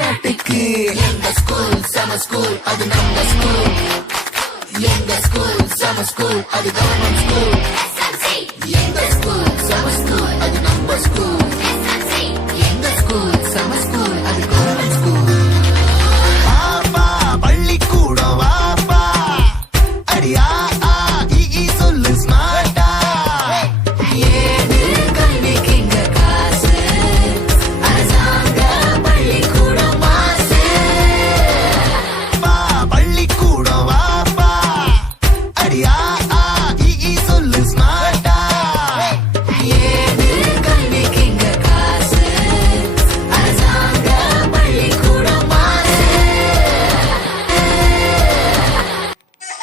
நாட்டுக்கு. எங்க ஸ்கூல் சம ஸ்கூல் அது நம்ம ஸ்கூல். எங்க ஸ்கூல் சம ஸ்கூல் அது கவர்மெண்ட் ஸ்கூல். எங்க ஸ்கூல் சம ஸ்கூல் அது நம்ம ஸ்கூல். எங்க ஸ்கூல் சம ஸ்கூல் அது கவர்மெண்ட் ஸ்கூல். பாப்பா பள்ளிக்கூடம் வாப்பா அடியா சொல்லு ஸ்மார்ட்டா. ஏது கல்விக்கு இங்க காசு அரசாங்க பள்ளிக்கூடம் மாசு. பள்ளிக்கூடம் வாப்பா அடியா சொல்லு ஸ்மார்ட்டா. ஏது கல்விக்கு இங்க காசு அரசாங்க பள்ளிக்கூடம் மாசு.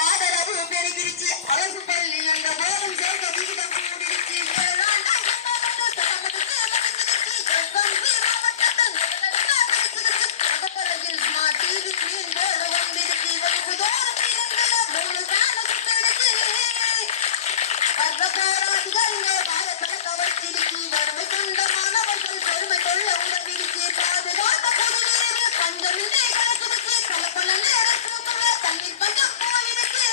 ஆதரவு பெருகிருச்சு அரசு பள்ளி என்ற போதும் சேர்க்க விகிதம் கூடிருச்சு. வகுப்பறையில் ஸ்மார்ட் டிவி ஸ்கிரீன் போர்டு வந்துருச்சு. வகுப்பு தோறும் மூணு ஃபேன் சுத்தடிச்சு. பட்டப்போராதிகள் இங்கே பாரப்பழக்க வச்சிருச்சு. வறுமை கொண்ட மாணவர்கள் பெருமை கொள்ள உதவிடுச்சு. பாதுகாத்த குடிநீர் பஞ்சமில்லை கிடைச்சிருச்சு. கலப்பண நேரத்துக்குள்ள தண்ணீர் பஞ்சம் போயிடுச்சு.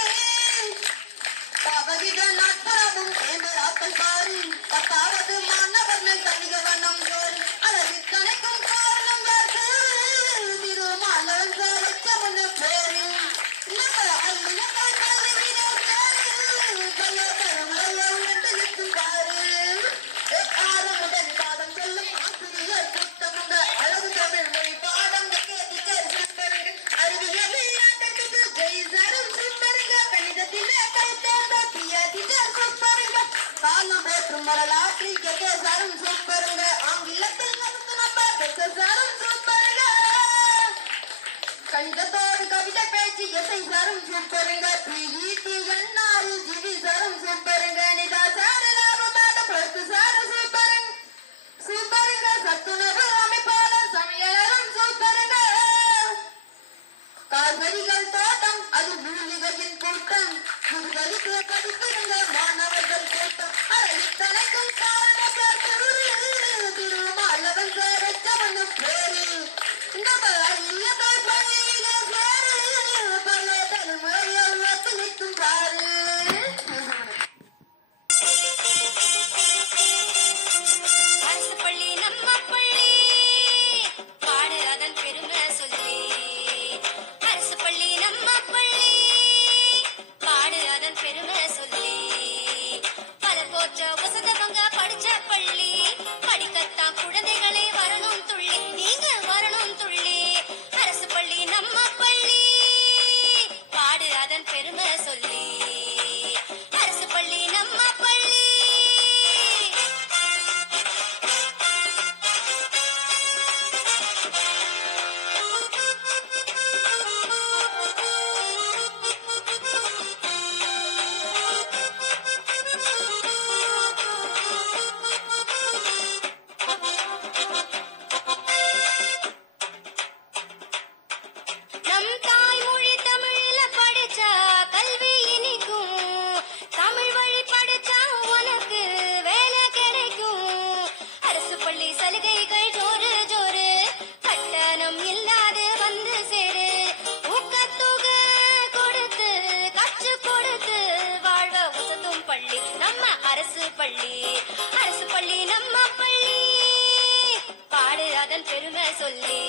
பகவித நாட்புறமும் கேமராக்கள் பாரு. பத்தாவது மாணவர்கள் தனிக வண்ணம் கோரு. அழகு கணக்கும் காரணம் பார்த்து திருமாலன் லட்சம்னு பேரு. நம்ம அல்லங்கள் பள்ளியிடம் பேரு. பல பெருமையை உணர்ந்து பாரு. ஆரமுடன் பாடம் சொல்லும் ஆசிரியர் புத்தமுங்க. அழகு தமிழ் மொழி பாடம் டீச்சர் சூப்பருங்க. அறிவியல் விளையாட்டுக்கு ஜெய்சரும் சூப்பருங்க. கணிதத்திலே கை தேர்ந்த டீச்சர் சூப்பருங்க. காலம் போற்றும் வரலாற்று சாரும் சூப்பருங்க. ஆங்கிலத்தில் நடந்து நம்ம சாரும் சூப்பருங்க. கணிதத்தோடு கவிதை பேச்சு எஸ்ஐ சாரும் சூப்பருங்க. பிஇடிஎன்ஆர் ஜிவி சாரும் சூப்பருங்க. நிதா சாரு லாபம் மேடம் பிளஸ் சாரும் சூப்பருங்க. சூப்பருங்க. சத்துணவு அமைப்பாளர் சமையலரும் சூப்பருங்க. கால்வரிகள் தோட்டம் அது மூலிகையின் கூட்டம். புதுவலிக்கு படிப்பிருந்த மாணவர்கள் கூட்டம். இத்தனைக்கும் காரணம் திருமாலவன் சேரச்சவனு பேரு. நம்ம ஐயங்கள் பள்ளியில பேரு. பல தலைமுறையை ஒத்து நிற்கும் பாரு. அரசு பள்ளி நம்ம பள்ளி பாடு அதன் பெருமை சொல்லி. அரசு பள்ளி நம்ம பள்ளி பாடு அதன் பெருமை சொல்லி. பல போற்ற வசந்தவங்க படிச்ச பள்ளி. படிக்கத்தான் குழந்தைகளே வரணும் துள்ளி. நீங்க வரணும் துள்ளி. அரசு பள்ளி நம்ம பள்ளி பாடு அதன் பெருமை சொல்லி. அரசு பள்ளி நம்ம பள்ளி. நம் தாய்மொழி தமிழ்ல படிச்சா கல்வி இனிக்கும். தமிழ் வழி படிச்சா உனக்கு வேலை கிடைக்கும். அரசு பள்ளி சலுகைகள் ஜோரு ஜோரு. கட்டணம் இல்லாது வந்து சேரு. ஊக்கத்தொகை கொடுத்து கற்று கொடுத்து வாழ்வ உதவும் பள்ளி நம்ம அரசு பள்ளி. அரசு பள்ளி நம்ம பள்ளி பாடு அதன் பெருமை சொல்லி.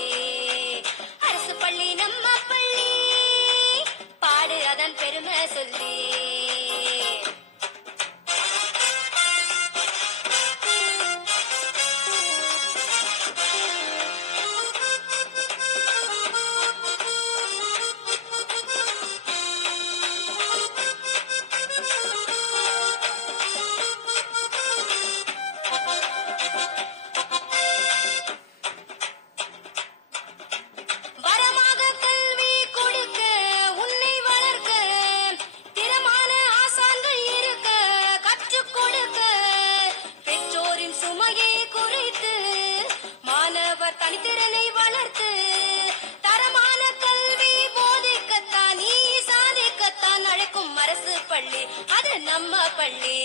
அரசு பள்ளி நம்ம பள்ளி பாடு அதன் பெருமை சொல்லி. வரமாக கல்வி கொடுக்க உன்னை வளர்க்க திறமான ஆசான்கள் இருக்க கற்றுக் கொடுக்க. பெற்றோரின் சுமையை குறைத்து மாணவர் தனித்திறனை வளர்த்து தரமான கல்வி போதிக்கத்தான் நீ சாதிக்கத்தான் அழைக்கும் அரசு பள்ளி அது நம்ம பள்ளி.